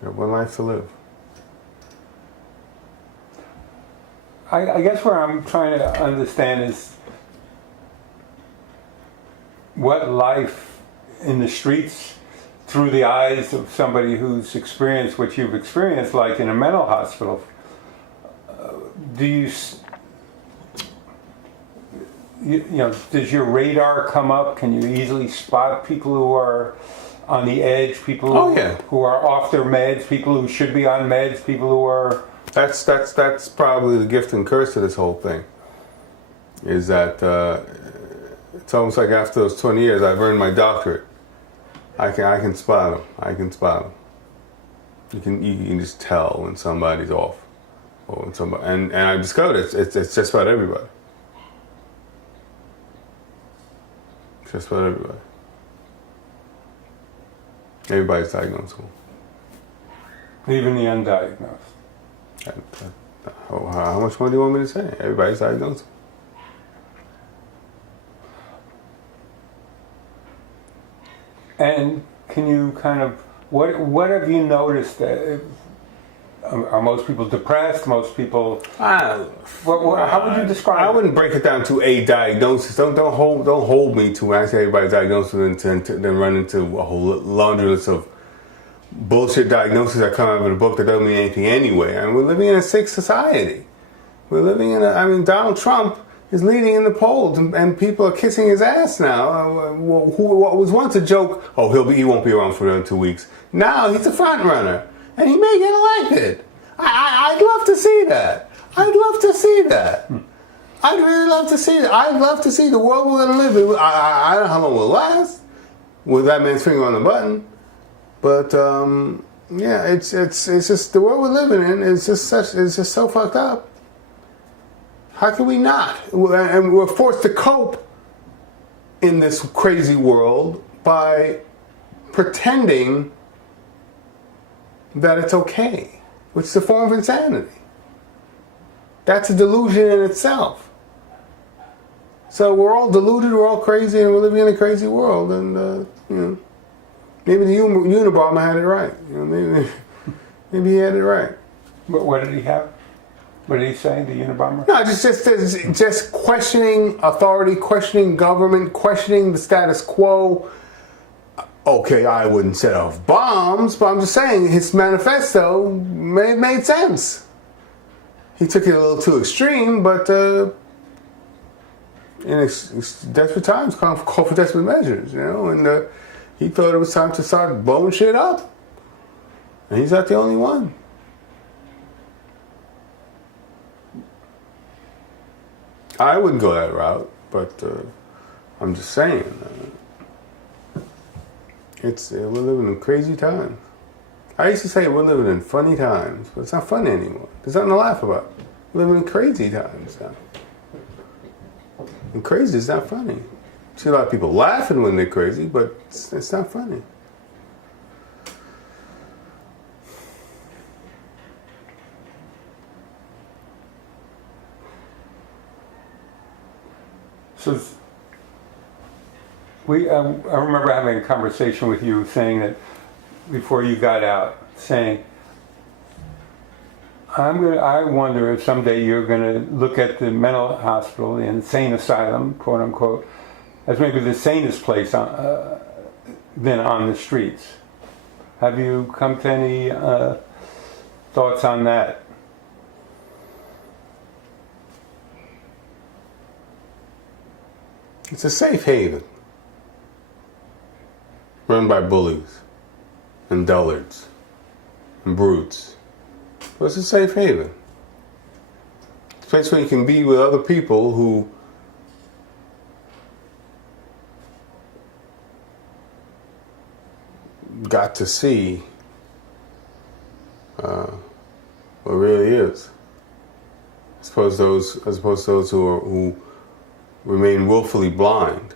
You have one life to live. I guess where I'm trying to understand is what life in the streets through the eyes of somebody who's experienced what you've experienced, like in a mental hospital. Do you know, does your radar come up? Can you easily spot people who are on the edge, people who are off their meds, people who should be on meds, people who are... That's probably the gift and curse of this whole thing. Is that it's almost like after those 20 years, I've earned my doctorate. I can spot them. I can spot them. You can just tell when somebody's off, or when somebody. And I discovered it's just about everybody. It's just about everybody. Everybody's diagnosable. Even the undiagnosed. How much more do you want me to say? Everybody's diagnosable. And can you kind of, what have you noticed? Are most people depressed? Most people... how would you describe it? I wouldn't break it down to a diagnosis. Don't hold me to when I say everybody's diagnosed and then run into a whole laundry list of bullshit diagnoses that come out of the book that don't mean anything anyway. I mean, we're living in a sick society. We're living in Donald Trump is leading in the polls, and people are kissing his ass now. What was once a joke, he won't be around for another 2 weeks. Now he's a front runner, and he may get elected. I'd love to see that. I'd love to see that. I'd really love to see that. I'd love to see the world we're going to live in. I don't know how long it will last with that man's finger on the button, but yeah, it's just the world we're living in is just so fucked up. How can we not? And we're forced to cope in this crazy world by pretending that it's okay, which is a form of insanity. That's a delusion in itself. So we're all deluded, we're all crazy, and we're living in a crazy world. And maybe the Unabomber had it right. Maybe he had it right. But what did he have? What did he say, the Unabomber? No, just questioning authority, questioning government, questioning the status quo. Okay, I wouldn't set off bombs, but I'm just saying his manifesto made sense. He took it a little too extreme, but in desperate times, call for desperate measures, and he thought it was time to start blowing shit up. And he's not the only one. I wouldn't go that route, but I'm just saying, we're living in crazy times. I used to say we're living in funny times, but it's not funny anymore. There's nothing to laugh about. We're living in crazy times now. And crazy is not funny. You see a lot of people laughing when they're crazy, but it's not funny. So I remember having a conversation with you saying that before you got out, saying, I wonder if someday you're going to look at the mental hospital, the insane asylum, quote unquote, as maybe the sanest place than on the streets. Have you come to any thoughts on that? It's a safe haven run by bullies and dullards and brutes. But it's a safe haven. It's a place where you can be with other people who got to see what really is, as opposed to those who remain willfully blind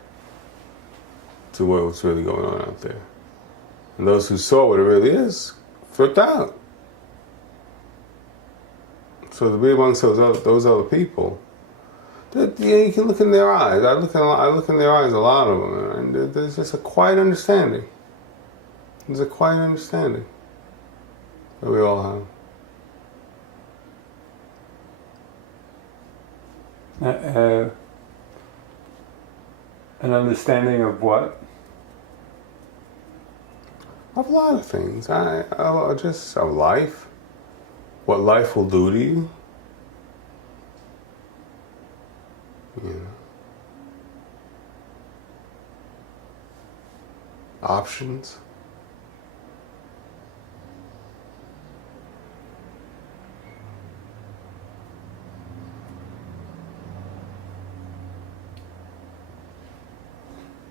to what's really going on out there. And those who saw what it really is flipped out. So to be amongst those other people, you can look in their eyes. I look in their eyes, a lot of them, and there's just a quiet understanding. There's a quiet understanding. that we all have. An understanding of what? Of a lot of things. Just of life. What life will do to you. You know. Options.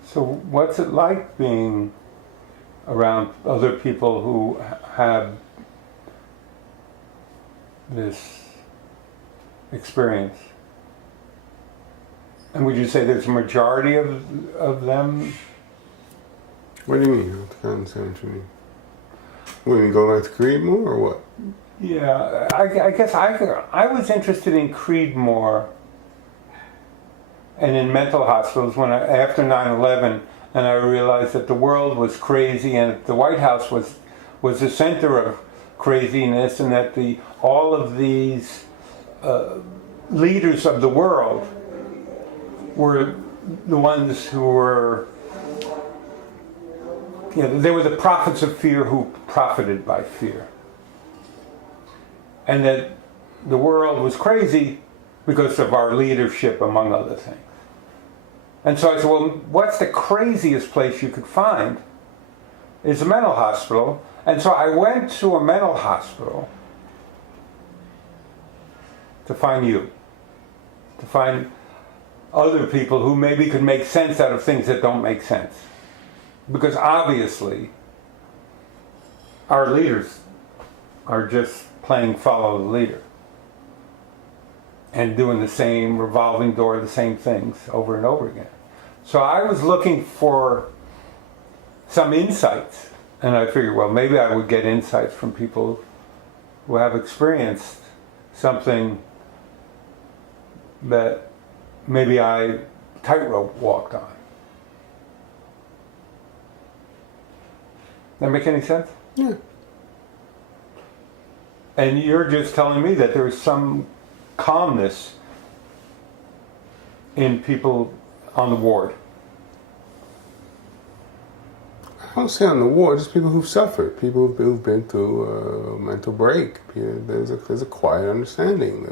So what's it like being around other people who have this experience? And would you say there's a majority of them? What do you mean? I don't understand what you mean. What, you go back to Creedmoor or what? Yeah, I guess I was interested in Creedmoor and in mental hospitals after 9/11, and I realized that the world was crazy and the White House was the center of craziness, and that all of these leaders of the world were the ones who were, they were the prophets of fear who profited by fear. And that the world was crazy because of our leadership, among other things. And so I said, well, what's the craziest place you could find? Is a mental hospital. And so I went to a mental hospital to find you, to find other people who maybe could make sense out of things that don't make sense. Because obviously, our leaders are just playing follow the leader and doing the same revolving door, the same things over and over again. So I was looking for some insights, and I figured, well, maybe I would get insights from people who have experienced something that maybe I tightrope walked on. That make any sense? Yeah. And you're just telling me that there's some calmness in people on the ward. I don't say on the ward, just people who've suffered, people who've been through a mental break. There's a quiet understanding.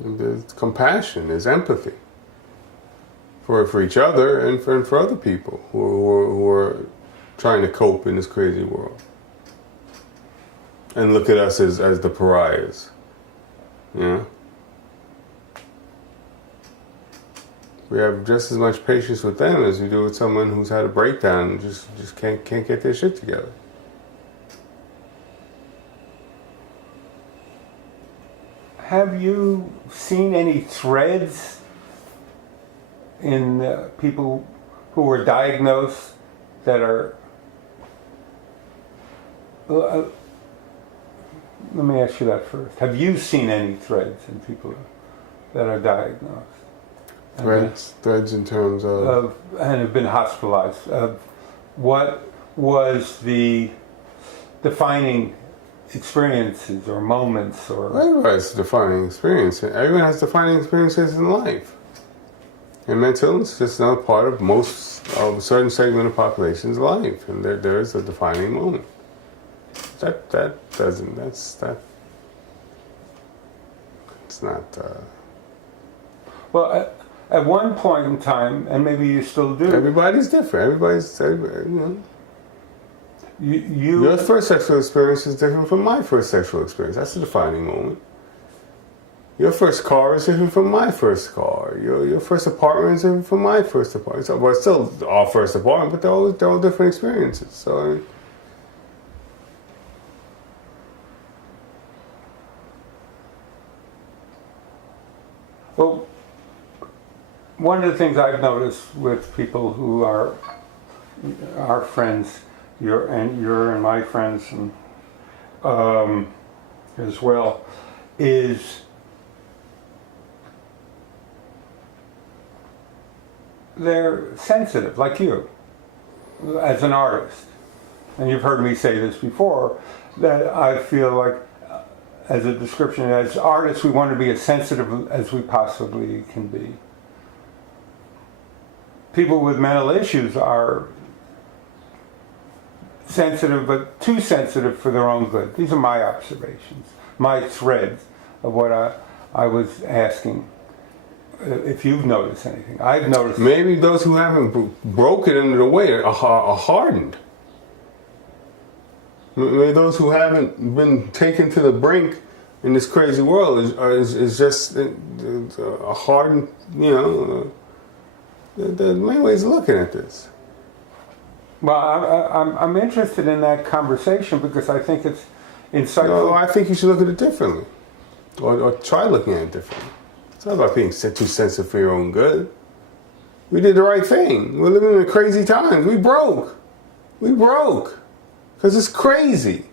There's compassion. There's empathy for each other and for other people who are trying to cope in this crazy world and look at us as the pariahs. Yeah. We have just as much patience with them as we do with someone who's had a breakdown and just can't get their shit together. Have you seen any threads in people who were diagnosed that are... let me ask you that first. Have you seen any threads in people that are diagnosed? Threads in terms of and have been hospitalized. What was the defining experiences or moments or... Everybody has a defining experience. Everyone has defining experiences in life. And mental illness is just another part of a certain segment of population's life, and there is a defining moment. It's not. Well, at one point in time, and maybe you still do. Everybody's different. Your first sexual experience is different from my first sexual experience. That's a defining moment. Your first car is different from my first car. Your first apartment is different from my first apartment. Well, it's still our first apartment, but they're all different experiences. So. Well, one of the things I've noticed with people who are our friends, your and my friends, and as well, is they're sensitive, like you, as an artist. and you've heard me say this before, that I feel like, as a description, as artists, we want to be as sensitive as we possibly can be. People with mental issues are sensitive, but too sensitive for their own good. These are my observations, my threads of what I was asking. If you've noticed anything, I've noticed. Maybe those who haven't broken under the weight are hardened. Maybe those who haven't been taken to the brink in this crazy world is just a hardened, you know. There are many ways of looking at this. Well, I'm interested in that conversation because I think it's insightful. No, I think you should look at it differently, or try looking at it differently. It's not about being too sensitive for your own good. We did the right thing. We're living in crazy times. We broke. Because it's crazy.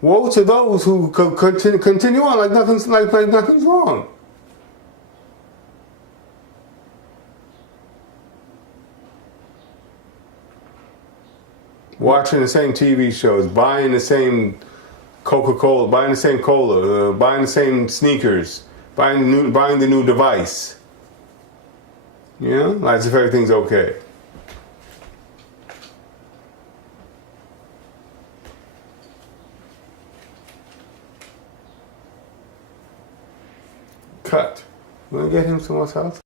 Woe to those who continue on like nothing's wrong. Watching the same TV shows, buying the same Coca-Cola, buying the same cola, buying the same sneakers, buying the new device. You know, as if everything's okay. Cut. Want to get him someone's house?